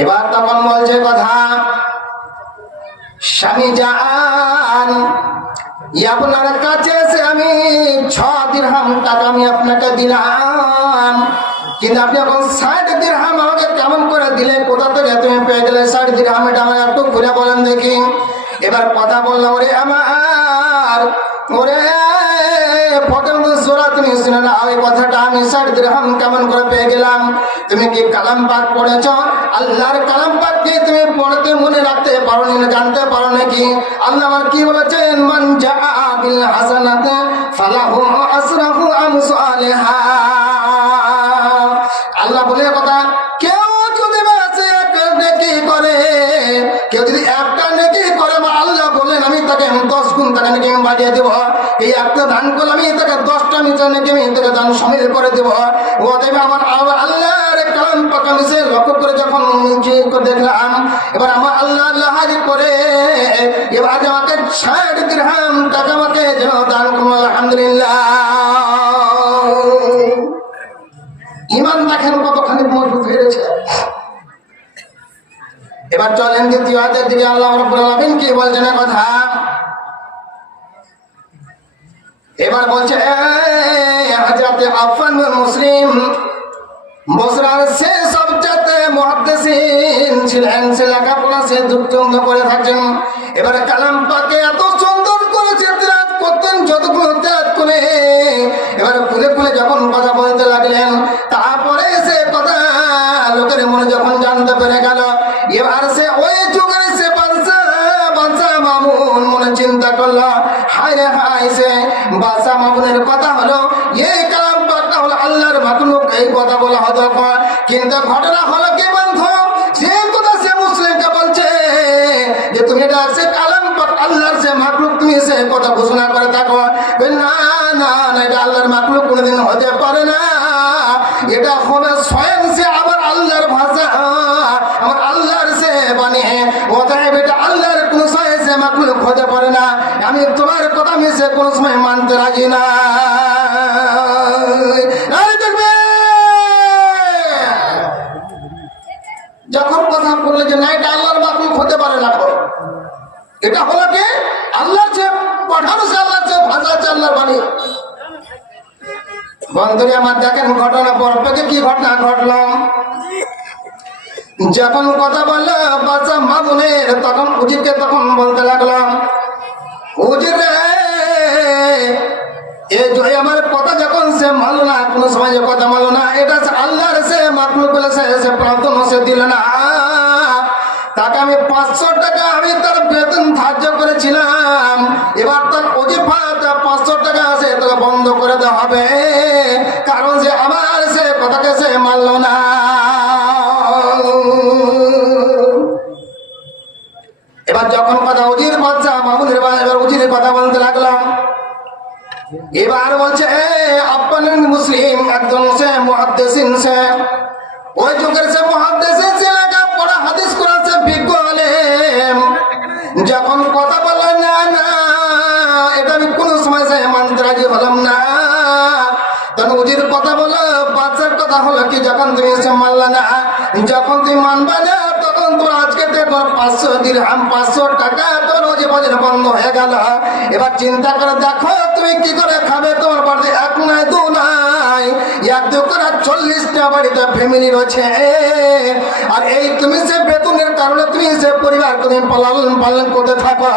এবার তখন বলছে কথা, স্বামী যান আপনার কাছে এসে আমি ছ দিরহাম টাকা আমি আপনাকে দিলাম। কিন্তু আপনি এখন ষাট দিরহাম আমাকে কেমন করে দিলে কোথা থেকে তুমি পেয়ে গেলে ষাট দিরহাম? এটা আমাকে একটু ঘুরে বলেন দেখি। এবার কথা বললাম ওরে আমার, ওরে প্রথম জোড়া তুমি শুনে না ওই কথাটা আমি ষাট দিরহাম কেমন করে পেয়ে গেলাম তুমি কি কালাম পাক পড়েছ আল্লাহর কালাম পাক কি তুমি পড়তে মনে রাখতে পারো না জানতে পারো নাকি আল্লাহ আমার কি বলেছেন মান জা বিল হাসানাতে ফালাহু আসরাহু আমসালিহা আল্লাহ বলে কথা, কেউ যদি বাসে নেকি করে কেউ যদি একটা নেকি করে বা আল্লাহ বলেন, আমি তাকে দশ গুণ তাকে নাকি বাড়িয়ে দেবো। এই একটা দান করলে আমি তাকে দশটা মিটার নাকি আমি তাকে দান সমিল করে দেবো। ও দেবে আমার আল্লাহর কালাম পাকা মিশে লক্ষ্য করে যখন দেখলাম, এবার আমার আল্লাহ আল্লাহ করে এবার আমাকে ষাট দিরহাম টাকা আমাকে যেন দান করল আলহামদুলিল্লাহ। এবার চলেন দ্বিতীয় দিকে, আল্লাহ রব্বুল আলামিন কি বলছেন কথা? এবার বলছে আফান মুসলিম বসরার সে সবচেয়ে মহাদ্দেশিন ছিলেন, সে লেখাপড়া সে দুর্চন্দ করে থাকছেন এবারে কালাম পাকে তুমি এটা কালাম পাক আল্লাহর সে মাকলুক তুমি সে কথা ঘোষণা করে থাকো না না না, এটা আল্লাহর মাকলুক কোনোদিন হতে পারে না। এটা হবে স্বয়ং সে আবার আল্লাহর ভাষা, আমার আল্লাহর সে বানিয়ে অতএব এটা আল্লাহর কোন সময় সে মাকলুক হতে পারে না। আমি তোমার কথা আমি সে কোন সময় মানতে রাজি না। যখন কথা বললে যে, না, এটা আল্লাহর মাকলুক হতে পারে না। এটা হলো কি? আল্লাহর যে পাঠানো যে ভাষা বাণী। আমার দেখেন ঘটনা কি ঘটনা যখন কথা বলল বাচ্চা মামুনের, তখন উজিরকে তখন বলতে লাগলাম উজির আমার কথা যখন সে মানলো না, কোনো সময় কথা মানলো না, এটা আল্লাহর সে মাকলুক বলে সে সে প্রার্থনা সে দিল না। তাকে আমি পাঁচশো টাকা যখন কথা বলল না না, এটা আমি কোন সময় সে মানতে রাজি হলাম না। তখন উজির কথা বলো বাচ্চার কথা হলো কি, যখন তুমি সে মানলা না, যখন তুমি মানবা না, তখন তো আজকে দেখো পাঁচশো দিরহাম পাঁচশো টাকা তোর ওজি বাজার বন্ধ হয়ে গেল। এবার চিন্তা করে দেখো, তুমি কি করে খাবে? তোমার বাড়িতে এক নাই, দু নাই, এক দু করে চল্লিশটা বাড়িতে ফ্যামিলি রয়েছে। আর এই তুমি সে বেতনের কারণে তুমি সে পরিবার তুমি পালন পালন করতে থাকো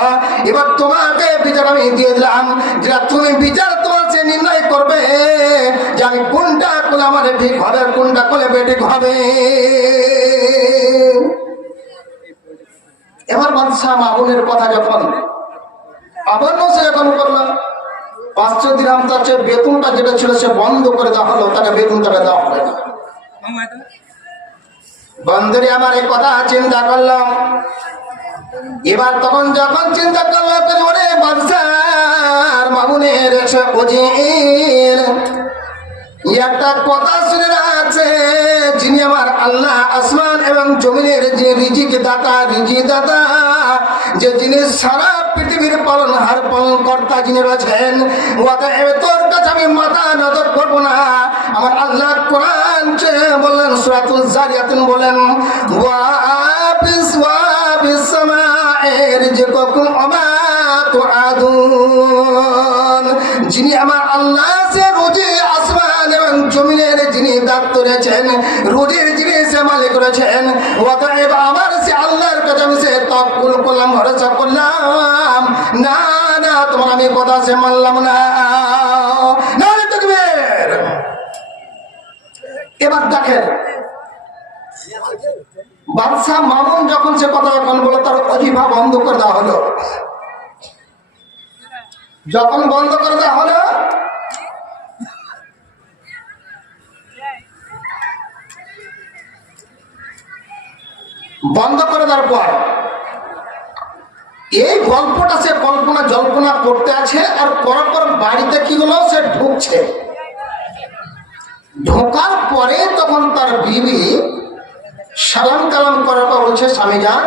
এবার তোমাকে বিচার আমি দিয়ে দিলাম যেটা তুমি বিচার তোমার সে নির্ণয় করবে যে আমি কোনটা করলে আমার ঠিক হবে, কোনটা করলে বেঠিক হবে। এবার বাদশাহ মামুনের কথা যখন আবার সে যখন করল পাঁচশো দিরাম তার বেতনটা যেটা ছিল সে বন্ধ করে দেওয়া হলো, তাকে বেতনটা দেওয়া হবে না। বন্ধুরে, আমার এই কথা চিন্তা করলাম। এবার তখন যখন চিন্তা করলাম একটা কথা শুনে আছে যিনি আমার আল্লাহ আসমান এবং জমিনের যে রিজিক দাতা রিজি দাতা যে যিনি সারা পৃথিবীর পালন হার পালন কর্তা যিনি রয়েছেন তোর কাছে আমি মাথা নজর করব না। আমার আল্লাহ কোরআন বললেন, সুরাতুল জারিয়াতিন বলেন, ওয়াবিস ওয়াবিস সামায়ের যে কখন অমাত আদুন যিনি আমার আল্লাহ, সে রোজে আসমান এবং জমিনের যিনি দাঁত করেছেন, রোজের যিনি সে মালিক করেছেন, অতএব আমার সে আল্লাহর কাছে আমি সে তকুল করলাম ভরসা করলাম। না না, তোমার আমি কথা সে মানলাম না। এবার দেখেন বাদশাহ মামুন যখন সে কথা যখন বলো তার অজিভা বন্ধ করে দেওয়া হলো। যখন বন্ধ করে দেওয়া হলো, বন্ধ করে দেওয়ার পর এই গল্পটা সে কল্পনা জল্পনা করতে আছে, আর করার পর বাড়িতে কি হলো, সে ঢুকছে ঢোকার পরে তখন তার বিবি সালাম কালাম করার পর বলছে, স্বামী যান।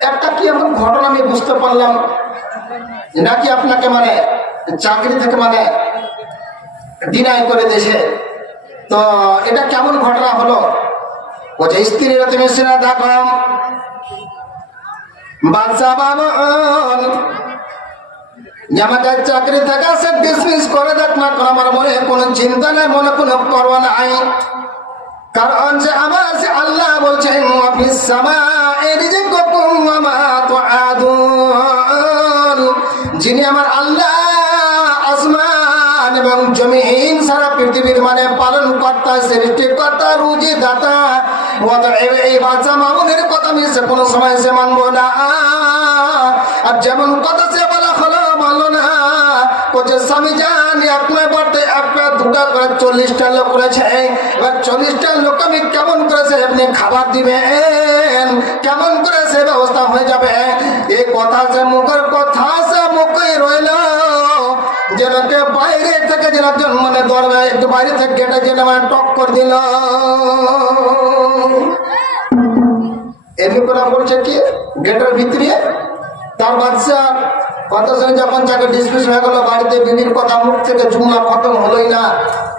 একটা কি এমন ঘটনা আমি বুঝতে পারলাম নাকি আপনাকে মানে চাকরি থেকে মানে ডিনাই করে দেশে তো এটা কেমন ঘটনা হলো? বলছে, স্ত্রীরা তুমি সিনা দেখো বাদশা বামন চাকরি থেকে সে ডিসমিস করে দেখ না, কারণ আমার মনে কোনো চিন্তা নেই, মনে কোনো পরোয়া নাই। কারণ যে আমার, সে আল্লাহ বলছেন অফিস সামা এর যে যিনি আমার আল্লাহ, আসমান এবং জমিন সারা পৃথিবীর মানে পালন কর্তা সৃষ্টিকর্তা রুজি দাতা এই বাচ্চা মামুনের কথা আমি সে কোনো সময় সে মানবো না। আর যেমন কথা বলছে, স্বামী জানি আপনার বাড়িতে একটা দুটা করে চল্লিশটা লোক রয়েছে। এবার চল্লিশটা লোক আমি কেমন করে সে আপনি খাবার দিবেন? কেমন করে সে ব্যবস্থা হয়ে যাবে? এই কথা সে মুখের কথা সে মুখে রইল। যেটাকে বাইরে থেকে যেন মানে দরবে একটু বাইরে থেকে গেটে যেন মানে টক্কর দিল। এমনি করে বলছে কি? গেটের ভিতরে? তার বাচ্চা কত শ্রেণি যখন তাকে ডিসমিস হয়ে গেল, বাড়িতে বিবির কথা মুখ থেকে জুমলা খতম হলোই না।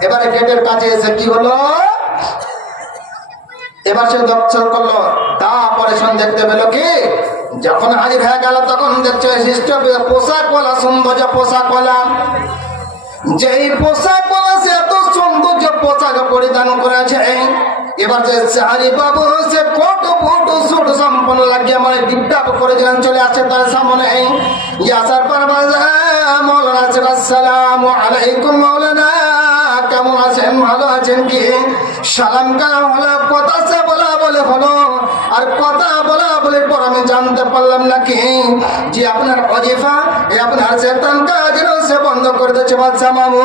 এবারে গেটের কাছে এসে কি হলো? এবার সে দক্ষর করল। তা অপারেশন দেখতে পেল কি? যখন হাজির হয়ে গেল, তখন দেখছে শিষ্ট পোশাক বলা সৌন্দর্য পোশাক বলা যেই পোশাক বলা সে এত সৌন্দর্য পোশাক পরিধান করেছে এবার যে সাহারি বাবু লাগিয়ে মানে ডিপটাপ করে যেন চলে আসে তার সামনে। আলাইকুম মৌলানা, কেমন আছেন, ভালো আছেন কি? সালাম কালাম হলো, কথা সে বলা বলে হলো, আর কথা বলা বলে পর আমি জানতে পারলাম নাকি যে আপনার অজিফা, এ আপনার সে তনকা যেন সে বন্ধ করে দিচ্ছে বাচ্চা মামু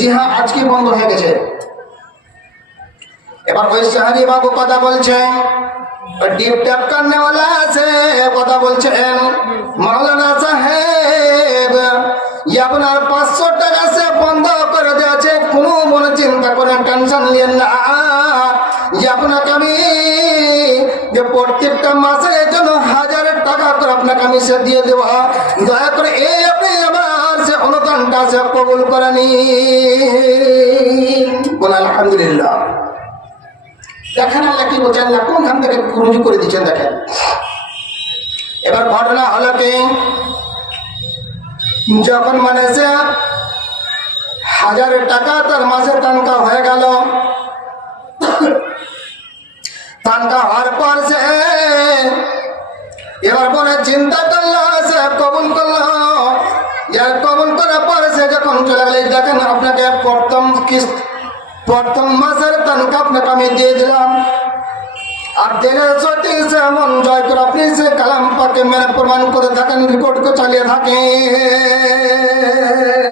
জি হ্যাঁ আজকে বন্ধ হয়ে গেছে। এবার ওই সাহারি বাবু কথা আপনার পাঁচশো টাকা সে বন্ধ করে চিন্তা না। যে আপনাকে আমি প্রত্যেকটা মাসের জন্য হাজারের টাকা করে আপনাকে আমি সে দিয়ে দেব। দয়া করে এই অনুদানটা কবুল করে আলহামদুলিল্লাহ। দেখেন আল্লাহ কি বোঝেন না কোনখান থেকে করে দিচ্ছেন দেখেন। এবার ঘটনা হলো কি, যখন মানে সে হাজার টাকা তার মাঝে টানকা হয়ে গেল যখন চলে গেলে দেখেন আপনাকে প্রথম প্রথম মাসের তানকা আপনাকে আমি দিয়ে দিলাম। আর দিনের সত্যি সে এমন জয় করে আপনি সে কালাম পাকে মেনে প্রমাণ করে থাকেন রিপোর্টকে চালিয়ে থাকে